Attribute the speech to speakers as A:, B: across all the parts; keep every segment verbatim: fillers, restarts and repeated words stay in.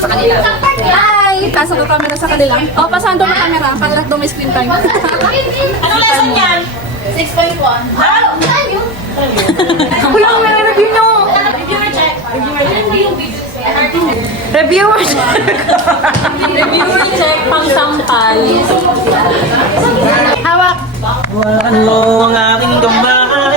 A: sa kanila.
B: Hi! Pasok ko camera sa kanila. O, pasahan doon ang camera para lang may screen time.
A: Anong lesson yan? six point one. Wow!
B: Kuya, may review nyo!
A: Reviewer check. Reviewer check.
B: Reviewer
A: Reviewer check pang sampal.
B: Hawak!
C: Ano ang aking gambay?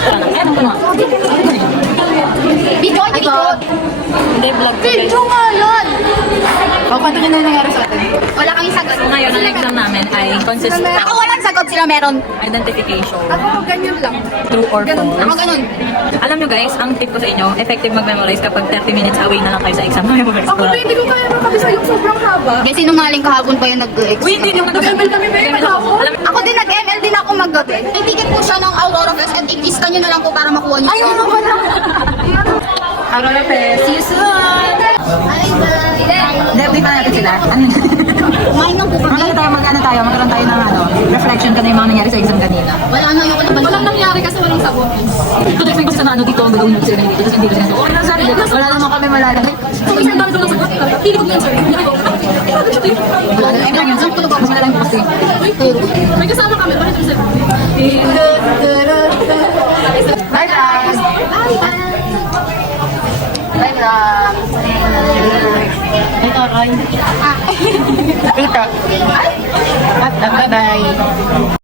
B: Video, video!
A: Hindi, vlog ko.
B: Video nga yun! O, kwento nyo na yung nangyari sa atin. Wala kami sagot.
A: Ngayon, ang exam namin ay consistent
B: Ako walang sagot, sila meron.
A: identification.
B: Ako, ganyan lang.
A: True or
B: Ganun. Ako
A: false.
B: ganun.
A: Alam nyo guys, ang tip ko sa inyo, effective mag-memorize kapag thirty minutes away na lang kayo sa exam. Memorize
B: Ako
A: ko
B: na
A: lang.
B: hindi ko kaya makabisa yung sobrang haba.
D: Kasi sinungaling kahapon pa yung nag-exam.
A: Uy, hindi yung
B: Nag-M L kami, babe, kahapon.
A: Alam
D: Ako din nag-M L din ako maggabi. May ticket po siya ng Aurora Fest at i-lista nyo na lang po para makuha nyo.
B: Ayun, ako na. Aurora Fest. See you soon!
D: Ay,
A: Hindi, pa natin sila. Ano yun?
D: kumain ng buka.
A: Ano tayo, mag-ano tayo, magkaroon tayo ng ano, reflection ka na yung mga nangyari sa exam kanina.
D: Wala na yung naman.
B: Walang nangyari kasi walang sagot.
A: Ito kasi gusto na ano dito, gagawin natin sila ng dito, kasi hindi ko sinasabi. Okay lang sabi dito, wala naman kami malalagay.
B: So, isang dami ko lang sagot. Hindi ko yan, sir. Hindi ko.
A: Wala na, ayun lang yun. Saan ko tulog ako? Wala lang kasi.
B: May kasama kami. Bakit yung sir?
A: Bye guys!
D: Bye, vlog.
A: Ito, Roy. Tita. Bye-bye.